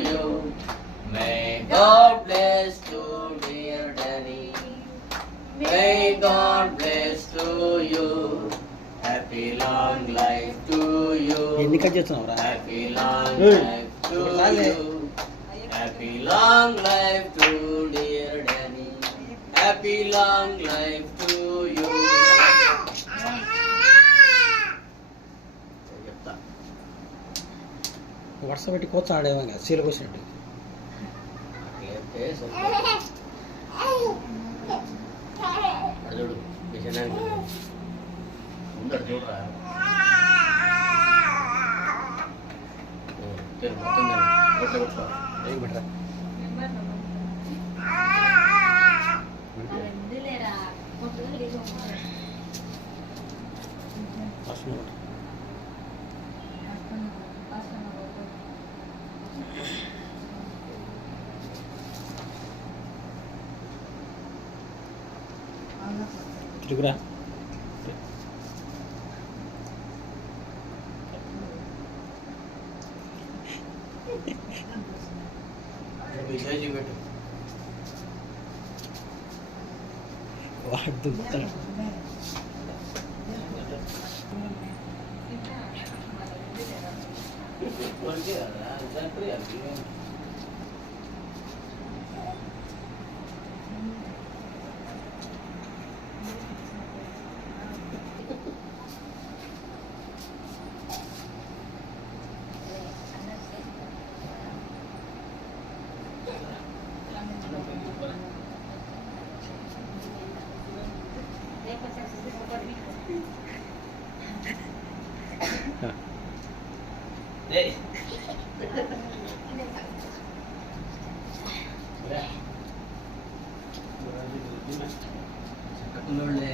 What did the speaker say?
you. May God bless to dear Daddy. May God bless to you. Happy long life to you. ఎన్ని cut చేస్తున్నావురా? Happy long life to you. Happy long life to dear Daddy. Happy long life to you. చెప్తా వర్షం పెట్టి కూర్చొని ఆడేవా seal కూర్చున్నట్టు చూడు ఉంటాడు చూడరా మొత్తం పెట్టరా వర్షం తిరుగురా మెసేజ్ పెట్టు వాడు దుక్కుతాడు చెక్కకులోళ్ళే